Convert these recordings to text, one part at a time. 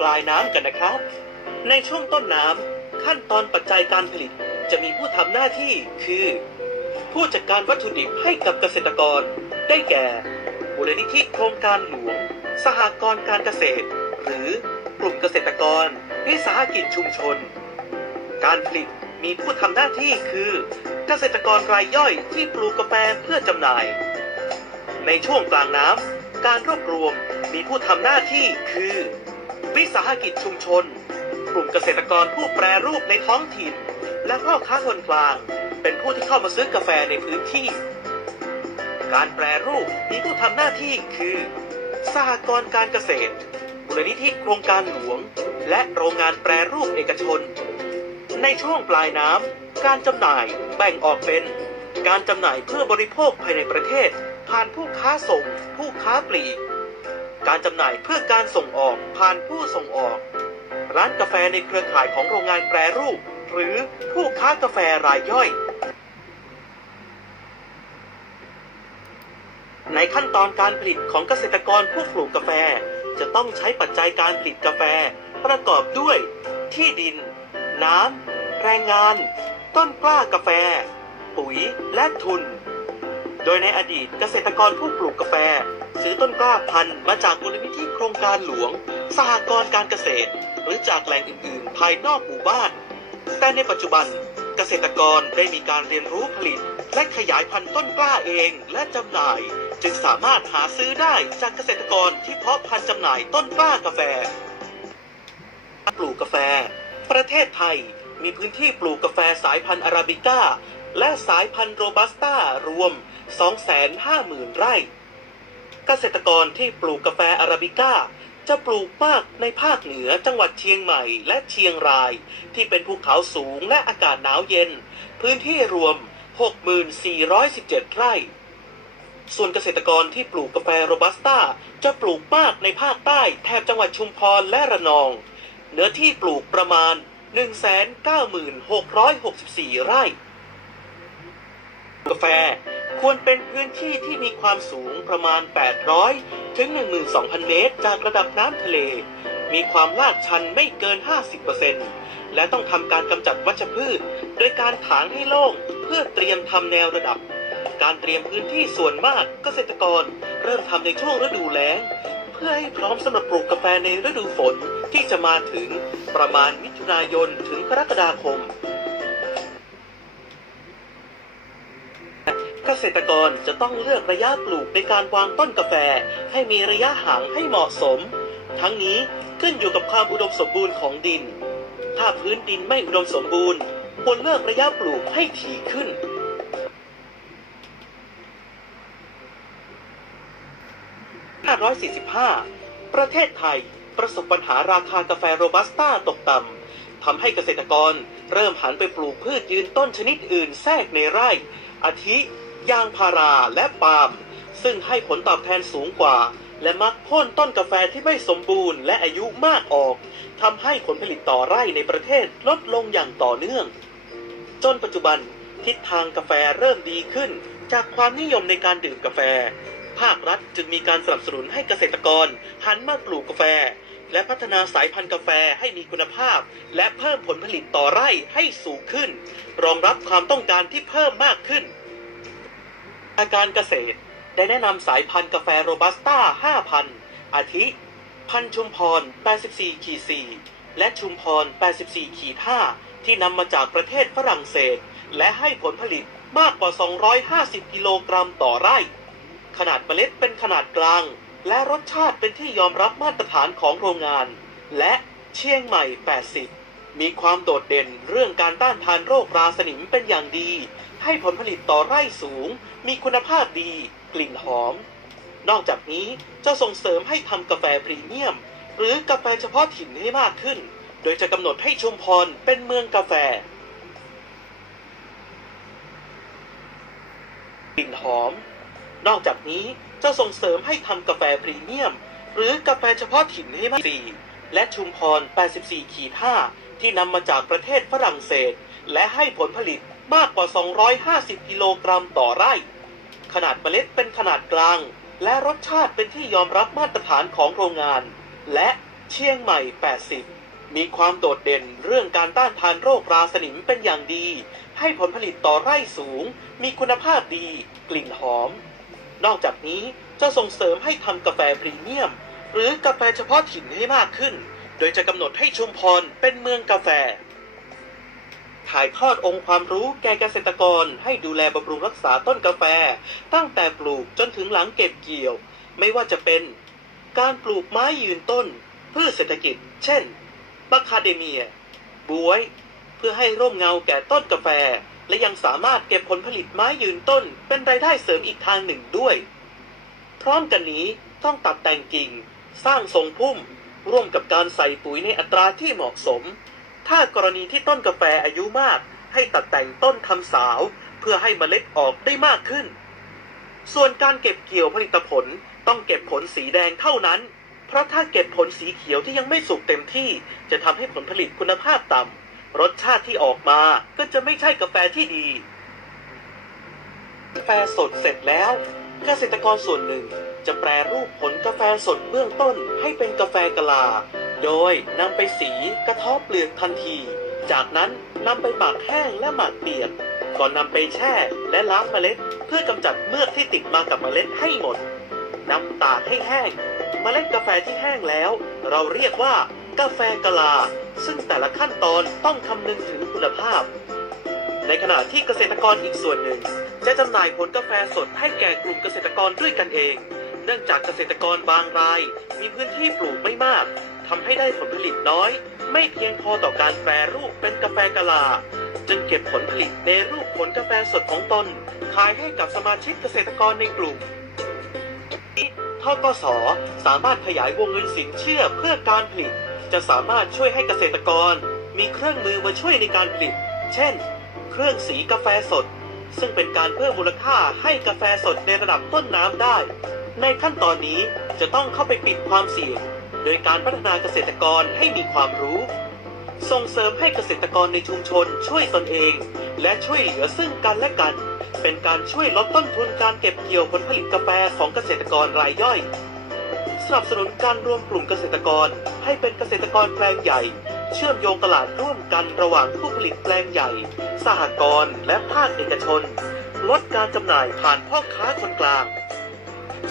ปลายน้ำกันนะครับ ในช่วงต้นน้ำขั้นตอนปัจจัยการผลิตจะมีผู้ทำหน้าที่คือ ผู้จัดการวัตถุดิบให้กับเกษตรกร ได้แก่มูลนิธิโครงการหลวง สหกรณ์การเกษตร หรือกลุ่มเกษตรกร วิสาหกิจชุมชน การผลิตมีผู้ทำหน้าที่คือ เกษตรกรรายย่อยที่ปลูกกาแฟเพื่อจำหน่าย ในช่วงกลางน้ำการรวบรวมมีผู้ทำหน้าที่คือ วิสาหกิจชุมชน กลุ่มเกษตรกรผู้แปรรูปในท้องถิ่น และพ่อค้าคนกลาง เป็นผู้ที่เข้ามาซื้อกาแฟในพื้นที่ การแปรรูปมีผู้ทำหน้าที่คือสหกรณ์การเกษตรมูลนิธิโครงการหลวง และโรงงานแปรรูปเอกชน ในช่วงปลายน้ำการจำหน่ายแบ่งออกเป็น การจำหน่ายเพื่อบริโภคภายในประเทศ ผ่านผู้ค้าส่ง ผู้ค้าปลีก การจำหน่ายเพื่อการส่งออกผ่านผู้ส่งออก ร้านกาแฟในเครือข่ายของโรงงานแปรรูป หรือผู้ค้ากาแฟรายย่อย ในขั้นตอนการผลิตของเกษตรกรผู้ปลูกกาแฟ จะต้องใช้ปัจจัยการผลิตกาแฟประกอบด้วย ที่ดิน น้ำแรงงาน ต้นกล้ากาแฟ ปุ๋ยและทุน โดยในอดีตเกษตรกรผู้ปลูกกาแฟ ซื้อต้นกล้าพันธุ์มาจากมูลนิธิโครงการหลวง สหกรณ์การเกษตร หรือจากแหล่งอื่นๆ ภายนอกหมู่บ้าน แต่ในปัจจุบันเกษตรกรได้มีการเรียนรู้ผลิต และขยายพันธุ์ต้นกล้าเองและจำหน่าย จึงสามารถหาซื้อได้จากเกษตรกรที่เพาะพันธุ์จำหน่ายต้นกล้ากาแฟปลูกกาแฟ ประเทศไทยมีพื้นที่ปลูกกาแฟสายพันธุ์อาราบิก้า และสายพันธุ์โรบัสต้ารวม 250,000 ไร่ เกษตรกรที่ปลูกกาแฟอาราบิก้า จะปลูกมากในภาคเหนือจังหวัดเชียงใหม่และเชียงราย ที่เป็นภูเขาสูงและอากาศหนาวเย็น พื้นที่รวม 6,417 ไร่ ส่วนเกษตรกรที่ปลูกกาแฟโรบัสต้าจะปลูกมากในภาคใต้แถบจังหวัดชุมพรและระนอง เนื้อที่ปลูกประมาณ 196,64 ไร่ กาแฟ ควรเป็นพื้นที่ที่มีความสูงประมาณ 800 ถึง 12,000 เมตร จากระดับน้ำทะเล มีความลาดชันไม่เกิน 50%และต้องทำการกำจัดวัชพืช โดยการถางให้โล่งเพื่อเตรียมทำแนวระดับ การเตรียมพื้นที่ส่วนมากเกษตรกร เริ่มทำในช่วงฤดูแล้ง เพื่อให้พร้อมสำหรับปลูกกาแฟในฤดูฝนที่จะมาถึงประมาณมิถุนายนถึงกรกฎาคม เกษตรกรจะต้องเลือกระยะปลูกในการวางต้นกาแฟ ให้มีระยะห่างให้เหมาะสม ทั้งนี้ขึ้นอยู่กับความอุดมสมบูรณ์ของดิน ถ้าพื้นดินไม่อุดมสมบูรณ์ ควรเลือกระยะปลูกให้ถี่ขึ้น 545 ประเทศไทยประสบปัญหาราคากาแฟโรบัสต้าตกต่ำทำให้เกษตรกรเริ่มหันไปปลูกพืชยืนต้นชนิดอื่นแทรกในไร่อาทิ ยางพาราและปาล์มซึ่งให้ผลตอบแทนสูงกว่า และมักโค่นต้นกาแฟที่ไม่สมบูรณ์และอายุมากออกทำให้ผลผลิตต่อไร่ในประเทศลดลงอย่างต่อเนื่อง จนปัจจุบันทิศทางกาแฟเริ่มดีขึ้น จากความนิยมในการดื่มกาแฟ ภาครัฐจึงมีการสนับสนุนให้เกษตรกรหันมาปลูกกาแฟ และพัฒนาสายพันธุ์กาแฟให้มีคุณภาพ และเพิ่มผลผลิตต่อไร่ให้สูงขึ้น รองรับความต้องการที่เพิ่มมากขึ้น อาการเกษตรได้แนะนำสายพันธุ์กาแฟโรบัสต้า 5,000 อาทิ พันธุ์ชุมพร 84ขีด4และชุมพร 84ขีด5ที่นำมาจากประเทศฝรั่งเศส และให้ผลผลิตมากกว่า 250 กิโลกรัมต่อไร่ ขนาดเมล็ดเป็นขนาดกลาง และรสชาติเป็นที่ยอมรับมาตรฐานของโรงงาน และเชียงใหม่ 80 มีความโดดเด่นเรื่องการต้านทานโรคราสนิมเป็นอย่างดี ให้ผลผลิตต่อไร่สูง มีคุณภาพดี กลิ่นหอม นอกจากนี้จะส่งเสริมให้ทำกาแฟพรีเมียม หรือกาแฟเฉพาะถิ่นให้มากขึ้น โดยจะกำหนดให้ชุมพรเป็นเมืองกาแฟ กลิ่นหอม นอกจากนี้จะส่งเสริมให้ทำกาแฟพรีเมียม หรือกาแฟเฉพาะถิ่นให้มากสี่และชุมพร 84ขีด5ที่นำมาจากประเทศฝรั่งเศส และให้ผลผลิต มากกว่า 250 กิโลกรัมต่อไร่ ขนาดเมล็ดเป็นขนาดกลาง และรสชาติเป็นที่ยอมรับมาตรฐานของโรงงาน และเชียงใหม่ 80 มีความโดดเด่นเรื่องการต้านทานโรคราสนิมเป็นอย่างดี ให้ผลผลิตต่อไร่สูง มีคุณภาพดี กลิ่นหอม นอกจากนี้จะส่งเสริมให้ทำกาแฟพรีเมียม หรือกาแฟเฉพาะถิ่นให้มากขึ้น โดยจะกำหนดให้ชุมพรเป็นเมืองกาแฟ ถ่ายทอดองค์ความรู้แก่เกษตรกรให้ดูแลบำรุงรักษาต้นกาแฟ ตั้งแต่ปลูกจนถึงหลังเก็บเกี่ยว ไม่ว่าจะเป็น การปลูกไม้ยืนต้น พืชเศรษฐกิจ เช่นบัคคาเดเมีย บวย เพื่อให้ร่มเงาแก่ต้นกาแฟ และยังสามารถเก็บผลผลิตไม้ยืนต้น เป็นรายได้เสริมอีกทางหนึ่งด้วย พร้อมกันนี้ต้องตัดแต่งกิ่ง สร้างทรงพุ่ม ร่วมกับการใส่ปุ๋ยในอัตราที่เหมาะสม ถ้ากรณีที่ต้นกาแฟอายุมาก ให้ตัดแต่งต้นทำสาว เพื่อให้เมล็ดออกได้มากขึ้น ส่วนการเก็บเกี่ยวผลิตผลต้องเก็บผลสีแดงเท่านั้น เพราะถ้าเก็บผลสีเขียวที่ยังไม่สุกเต็มที่ จะทำให้ผลผลิตคุณภาพต่ำรสชาติที่ออกมาก็จะไม่ใช่กาแฟที่ดี กาแฟสดเสร็จแล้วเกษตรกรส่วนหนึ่งจะแปรรูปผลกาแฟสดเบื้องต้นให้เป็นกาแฟกะลา โดยนำไปสีกระทบเปลือกทันที จากนั้นนำไปหมักแห้งและหมักเปียก ก่อนนำไปแช่และล้างเมล็ด เพื่อกำจัดเมือกที่ติดมากับเมล็ดให้หมดนำตากให้แห้ง เมล็ดกาแฟที่แห้งแล้ว เราเรียกว่ากาแฟกะลา ซึ่งแต่ละขั้นตอนต้องคำนึงถึงคุณภาพ ในขณะที่เกษตรกรอีกส่วนหนึ่ง จะจำหน่ายผลกาแฟสดให้แก่กลุ่มเกษตรกรด้วยกันเอง เนื่องจากเกษตรกรบางราย มีพื้นที่ปลูกไม่มาก ทำให้ได้ผลผลิตน้อย ไม่เพียงพอต่อการแปรรูปเป็นกาแฟกะลา จึงเก็บผลผลิตในรูปผลกาแฟสดของตน ขายให้กับสมาชิกเกษตรกรในกลุ่มทกสสามารถขยายวงเงินสินเชื่อเพื่อการผลิต จะสามารถช่วยให้เกษตรกร มีเครื่องมือมาช่วยในการผลิต เช่น เครื่องสีกาแฟสด ซึ่งเป็นการเพิ่มมูลค่าให้กาแฟสดในระดับต้นน้ำได้ ในขั้นตอนนี้จะต้องเข้าไปปิดความเสี่ยง โดยการพัฒนาเกษตรกรให้มีความรู้ ส่งเสริมให้เกษตรกรในชุมชนช่วยตนเอง และช่วยเหลือซึ่งกันและกัน เป็นการช่วยลดต้นทุนการเก็บเกี่ยวผลผลิตกาแฟของเกษตรกรรายย่อย สนับสนุนการรวมกลุ่มเกษตรกรให้เป็นเกษตรกรแปลงใหญ่ เชื่อมโยงตลาดร่วมกันระหว่างผู้ผลิตแปลงใหญ่ สหกรณ์และภาคเอกชน ลดการจำหน่ายผ่านพ่อค้าคนกลาง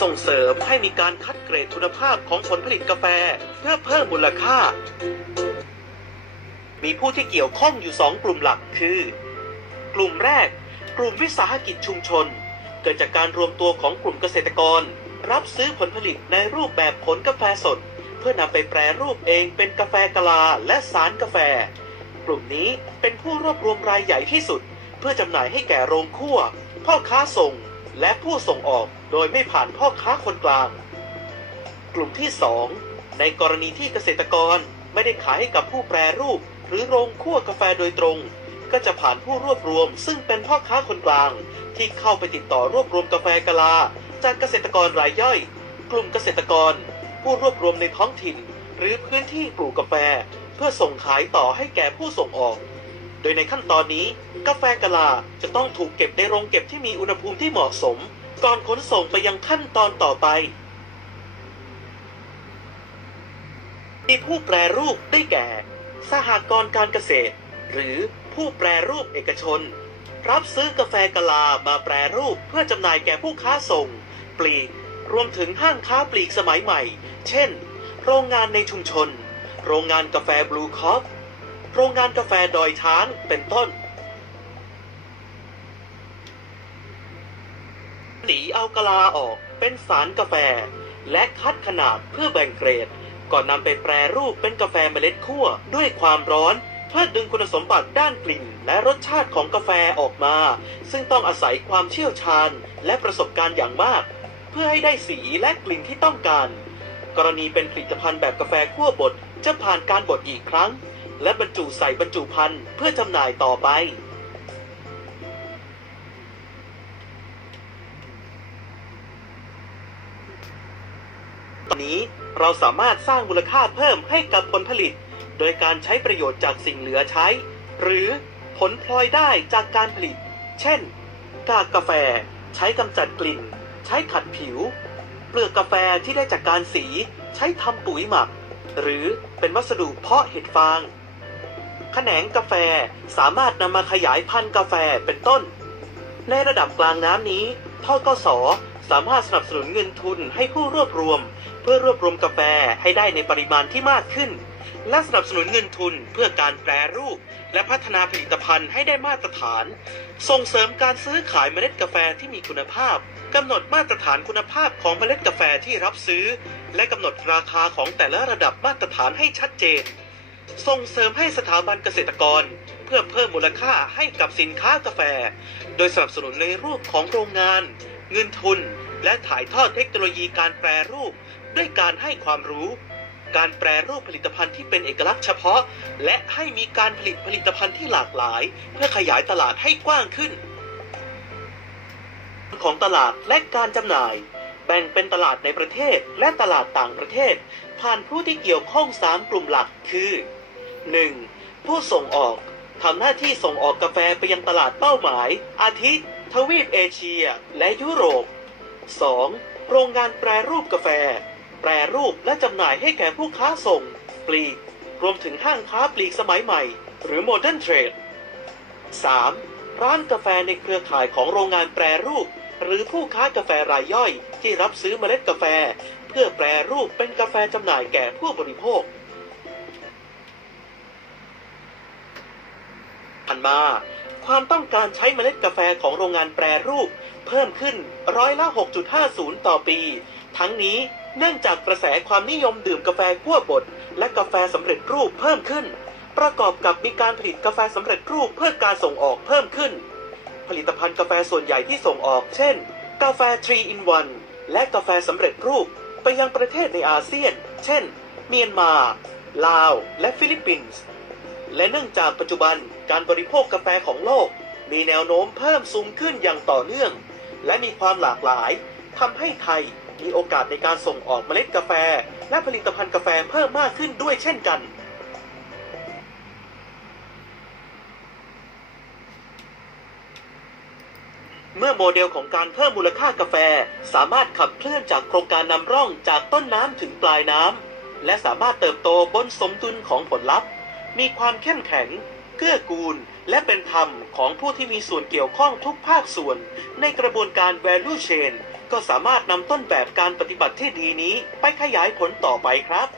ส่งเสริมให้มีการคัดเกรดคุณภาพของผลผลิตกาแฟ เพื่อเพิ่มมูลค่า มีผู้ที่เกี่ยวข้องอยู่สองกลุ่มหลักคือ กลุ่มแรก กลุ่มวิสาหกิจชุมชน เกิดจากการรวมตัวของกลุ่มเกษตรกร รับซื้อผลผลิตในรูปแบบผลกาแฟสด เพื่อนำไปแปรรูปเองเป็นกาแฟกะลาและสารกาแฟ กลุ่มนี้เป็นผู้รวบรวมรายใหญ่ที่สุด เพื่อจำหน่ายให้แก่โรงคั่ว พ่อค้าส่ง และผู้ส่งออกโดยไม่ผ่านพ่อค้าคนกลาง กลุ่มที่ 2 ในกรณีที่เกษตรกรไม่ได้ขายให้กับผู้แปรรูป หรือโรงคั่วกาแฟโดยตรง ก็จะผ่านผู้รวบรวม ซึ่งเป็นพ่อค้าคนกลาง ที่เข้าไปติดต่อรวบรวมกาแฟกะลา จากเกษตรกรรายย่อย กลุ่มเกษตรกร ผู้รวบรวมในท้องถิ่น หรือพื้นที่ปลูกกาแฟ เพื่อส่งขายต่อให้แก่ผู้ส่งออก โดยในขั้นตอนนี้กาแฟกะลาจะต้องถูกเก็บในโรงเก็บที่มีอุณหภูมิที่เหมาะสม ก่อนขนส่งไปยังขั้นตอนต่อไป มีผู้แปรรูปได้แก่ สหกรณ์การเกษตร หรือผู้แปรรูปเอกชน รับซื้อกาแฟกะลามาแปรรูปเพื่อจำหน่ายแก่ผู้ค้าส่ง ปลีก รวมถึงห้างค้าปลีกสมัยใหม่ เช่น โรงงานในชุมชน โรงงานกาแฟบลูคอฟ โรงงานกาแฟดอยช้างเป็นต้นสีเอากะลาออกเป็นสารกาแฟ และคัดขนาดเพื่อแบ่งเกรด ก่อนนำไปแปรรูปเป็นกาแฟเมล็ดคั่วด้วยความร้อนเพื่อดึงคุณสมบัติด้านกลิ่น และรสชาติของกาแฟออกมา ซึ่งต้องอาศัยความเชี่ยวชาญและประสบการณ์อย่างมาก เพื่อให้ได้สีและกลิ่นที่ต้องการ กรณีเป็นผลิตภัณฑ์แบบกาแฟคั่วบดจะผ่านการบดอีกครั้ง และบรรจุใส่บรรจุภัณฑ์เพื่อจำหน่ายต่อไป ตอนนี้เราสามารถสร้างมูลค่าเพิ่มให้กับผลผลิต โดยการใช้ประโยชน์จากสิ่งเหลือใช้ หรือผลพลอยได้จากการผลิต เช่น กากกาแฟ ใช้กำจัดกลิ่น ใช้ขัดผิว เปลือกกาแฟที่ได้จากการสี ใช้ทำปุ๋ยหมัก หรือเป็นวัสดุเพาะเห็ดฟาง แขนงกาแฟสามารถนำมาขยายพันธุ์กาแฟเป็นต้น ในระดับกลางน้ำนี้ทกสสามารถสนับสนุนเงินทุนให้ผู้รวบรวม เพื่อรวบรวมกาแฟให้ได้ในปริมาณที่มากขึ้น และสนับสนุนเงินทุนเพื่อการแปรรูป และพัฒนาผลิตภัณฑ์ให้ได้มาตรฐาน ส่งเสริมการซื้อขายเมล็ดกาแฟที่มีคุณภาพกำหนดมาตรฐานคุณภาพของเมล็ดกาแฟที่รับซื้อ และกำหนดราคาของแต่ละระดับมาตรฐานให้ชัดเจน ส่งเสริมให้สถาบันเกษตรกร เพื่อเพิ่มมูลค่าให้กับสินค้ากาแฟ โดยสนับสนุนในรูปของโรงงาน เงินทุน และถ่ายทอดเทคโนโลยีการแปรรูป ด้วยการให้ความรู้ การแปรรูปผลิตภัณฑ์ที่เป็นเอกลักษณ์เฉพาะ และให้มีการผลิตผลิตภัณฑ์ที่หลากหลาย เพื่อขยายตลาดให้กว้างขึ้น ของตลาดและการจำหน่ายแบ่งเป็นตลาดในประเทศและตลาดต่างประเทศ ผ่านผู้ที่เกี่ยวข้อง 3 กลุ่มหลักคือ 1. ผู้ส่งออกทำหน้าที่ส่งออกกาแฟไปยังตลาดเป้าหมาย อาทิทวีปเอเชีย และยุโรป 2. โรงงานแปรรูปกาแฟ แปรรูปและจำหน่ายให้แก่ผู้ค้าส่ง ปลีก รวมถึงห้างค้าปลีกสมัยใหม่ หรือโมเดิร์นเทรด 3. ร้านกาแฟในเครือข่ายของโรงงานแปรรูป หรือผู้ค้ากาแฟรายย่อย ที่รับซื้อเมล็ดกาแฟ เพื่อแปรรูปเป็นกาแฟจำหน่ายแก่ผู้บริโภค ผ่านมา ความต้องการใช้เมล็ดกาแฟของโรงงานแปรรูป เพิ่มขึ้นร้อยละ 6.50 ต่อปี ทั้งนี้เนื่องจากกระแสความนิยมดื่มกาแฟคั่วบดและกาแฟสำเร็จรูปเพิ่มขึ้น ประกอบกับมีการผลิตกาแฟสำเร็จรูปเพื่อการส่งออกเพิ่มขึ้น ผลิตภัณฑ์กาแฟส่วนใหญ่ที่ส่งออก เช่น กาแฟ3 in 1และกาแฟสำเร็จรูปไปยังประเทศในอาเซียน เช่น เมียนมา ลาว และฟิลิปปินส์ และเนื่องจากปัจจุบันการบริโภคกาแฟของโลก มีแนวโน้มเพิ่มสูงขึ้นอย่างต่อเนื่อง และมีความหลากหลายทำให้ไทยมีโอกาสในการส่งออกเมล็ดกาแฟ และผลิตภัณฑ์กาแฟเพิ่มมากขึ้นด้วยเช่นกันเมื่อโมเดลของการเพิ่มมูลค่ากาแฟสามารถขับเคลื่อนจากโครงการนำร่องจากต้นน้ำถึงปลายน้ำ และสามารถเติบโตบนสมดุลของผลลัพธ์ มีความเข้มแข็ง เกื้อกูล และเป็นธรรมของผู้ที่มีส่วนเกี่ยวข้องทุกภาคส่วน ในกระบวนการ value chain ก็สามารถนำต้นแบบการปฏิบัติที่ดีนี้ไปขยายผลต่อไปครับ